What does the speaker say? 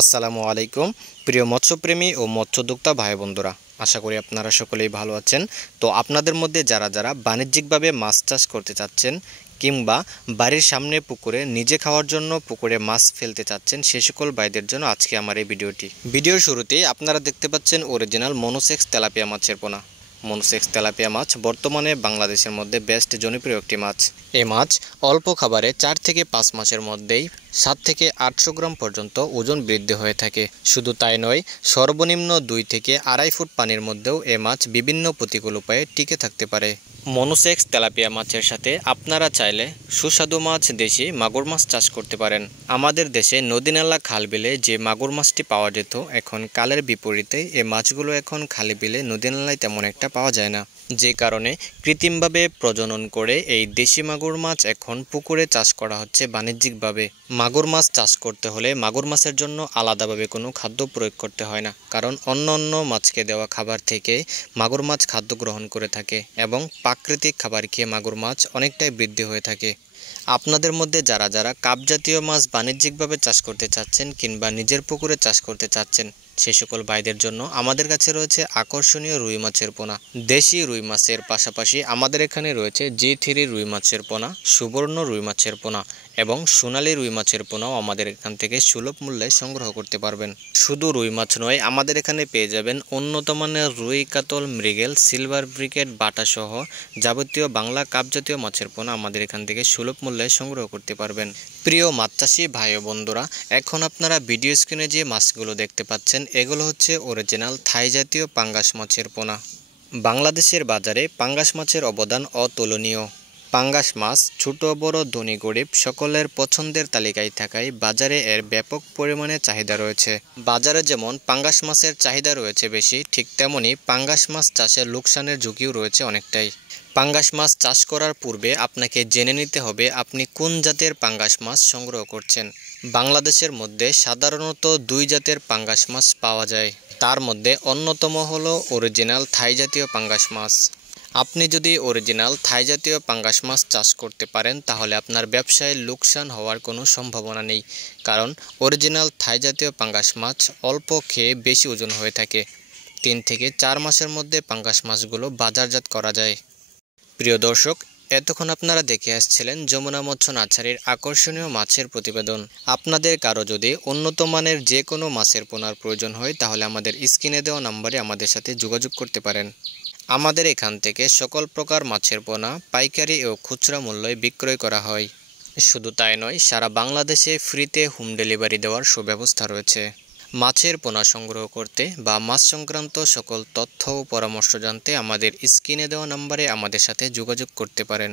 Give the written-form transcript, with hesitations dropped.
আসসালামু আলাইকুম প্রিয় মৎস্যপ্রেমী ও মৎস্যোদ্যোক্তা ভাই বন্ধুরা, আশা করি আপনারা সকলেই ভালো আছেন। তো আপনাদের মধ্যে যারা যারা বাণিজ্যিকভাবে মাছ চাষ করতে চাচ্ছেন কিংবা বাড়ির সামনে পুকুরে নিজে খাওয়ার জন্য পুকুরে মাছ ফেলতে চাচ্ছেন, সে সকল ভাইদের জন্য আজকে আমার এই ভিডিওর শুরুতেই আপনারা দেখতে পাচ্ছেন অরিজিনাল মনোসেক্স তেলাপিয়া মাছের পোনা। মনোসেক্স তেলাপিয়া মাছ বর্তমানে বাংলাদেশের মধ্যে বেস্ট জনপ্রিয় একটি মাছ। এই মাছ অল্প খাবারে 4 থেকে 5 মাসের মধ্যেই 7 থেকে 800 গ্রাম পর্যন্ত ওজন বৃদ্ধি হয়ে থাকে। শুধু তাই নয়, সর্বনিম্ন 2 থেকে 2.5 ফুট পানির মধ্যেও এ মাছ বিভিন্ন প্রতিকূল উপায়ে টিকে থাকতে পারে। মনোসেক্স তেলাপিয়া মাছের সাথে আপনারা চাইলে সুস্বাদু মাছ দেশি মাগুর মাছ চাষ করতে পারেন। আমাদের দেশে নদী নালা খাল বিলে যে মাগুর মাছটি পাওয়া যেত, এখন কালের বিপরীতে এ মাছগুলো এখন খালি বিলে নদী নালায় তেমন একটা পাওয়া যায় না, যে কারণে কৃত্রিমভাবে প্রজনন করে এই দেশি মাগুর মাছ এখন পুকুরে চাষ করা হচ্ছে বাণিজ্যিকভাবে। মাগুর মাছ চাষ করতে হলে মাগুর মাছের জন্য আলাদাভাবে কোনো খাদ্য প্রয়োগ করতে হয় না, কারণ অন্য মাছকে দেওয়া খাবার থেকে মাগুর মাছ খাদ্য গ্রহণ করে থাকে এবং প্রাকৃতিক খাবার খেয়ে মাগুর মাছ অনেকটাই বৃদ্ধি হয়ে থাকে। আপনাদের মধ্যে যারা যারা কাপ জাতীয় মাছ বাণিজ্যিকভাবে চাষ করতে চাচ্ছেন কিংবা নিজের পুকুরে চাষ করতে চাচ্ছেন, সে সকল ভাইদের জন্য আমাদের কাছে রয়েছে আকর্ষণীয় রুই মাছের পোনা। দেশি রুই মাছের পাশাপাশি আমাদের এখানে রয়েছে G3 রুই মাছের পোনা, সুবর্ণ রুই মাছের পোনা এবং সোনালী রুই মাছের পোনাও আমাদের এখান থেকে সুলভ মূল্যে সংগ্রহ করতে পারবেন। শুধু রুই মাছ নয়, আমাদের এখানে পেয়ে যাবেন উন্নত মানের রুই, কাতল, মৃগেল, সিলভার ব্রিকেট, বাটা সহ যাবতীয় বাংলা কাপ জাতীয় মাছের পোনা আমাদের এখান থেকে সুলভ মূল্যে সংগ্রহ করতে পারবেন। প্রিয় মাছ চাষি ভাই ও বন্ধুরা, এখন আপনারা ভিডিও স্ক্রিনে যে মাছগুলো দেখতে পাচ্ছেন, এগুলো হচ্ছে অরিজিনাল থাই জাতীয় পাঙ্গাস মাছের পোনা। বাংলাদেশের বাজারে পাঙ্গাস মাছের অবদান অতুলনীয়। পাঙ্গাস মাছ ছোট বড় ধনী গরিব সকলের পছন্দের তালিকায় থাকায় বাজারে এর ব্যাপক পরিমাণে চাহিদা রয়েছে। বাজারে যেমন পাঙ্গাস মাছের চাহিদা রয়েছে বেশি, ঠিক তেমনি পাঙ্গাস মাছ চাষে লোকসানের ঝুঁকিও রয়েছে অনেকটাই। পাঙ্গাস মাছ চাষ করার পূর্বে আপনাকে জেনে নিতে হবে আপনি কোন জাতের পাঙ্গাস মাছ সংগ্রহ করছেন। বাংলাদেশের মধ্যে সাধারণত 2 জাতের পাঙ্গাস মাছ পাওয়া যায়, তার মধ্যে অন্যতম হলো অরিজিনাল থাই জাতীয় পাঙ্গাস মাছ। আপনি যদি অরিজিনাল থাই জাতীয় পাঙ্গাস মাছ চাষ করতে পারেন, তাহলে আপনার ব্যবসায় লোকসান হওয়ার কোনো সম্ভাবনা নেই, কারণ অরিজিনাল থাই জাতীয় পাঙ্গাস মাছ অল্প খেয়ে বেশি ওজন হয়ে থাকে। 3 থেকে 4 মাসের মধ্যে পাঙ্গাস মাছগুলো বাজারজাত করা যায়। প্রিয় দর্শক, এতক্ষণ আপনারা দেখে আসছিলেন যমুনা মৎস্য নার্সারির আকর্ষণীয় মাছের প্রতিবেদন। আপনাদের কারো যদি উন্নত মানের যে কোনো মাছের পোনার প্রয়োজন হয়, তাহলে আমাদের স্ক্রিনে দেওয়া নম্বরে আমাদের সাথে যোগাযোগ করতে পারেন। আমাদের এখান থেকে সকল প্রকার মাছের পোনা পাইকারি ও খুচরা মূল্যে বিক্রয় করা হয়। শুধু তাই নয়, সারা বাংলাদেশে ফ্রিতে হোম ডেলিভারি দেওয়ার সুব্যবস্থা রয়েছে। মাছের পোনা সংগ্রহ করতে বা মাছ সংক্রান্ত সকল তথ্য ও পরামর্শ জানতে আমাদের স্ক্রিনে দেওয়া নম্বরে আমাদের সাথে যোগাযোগ করতে পারেন।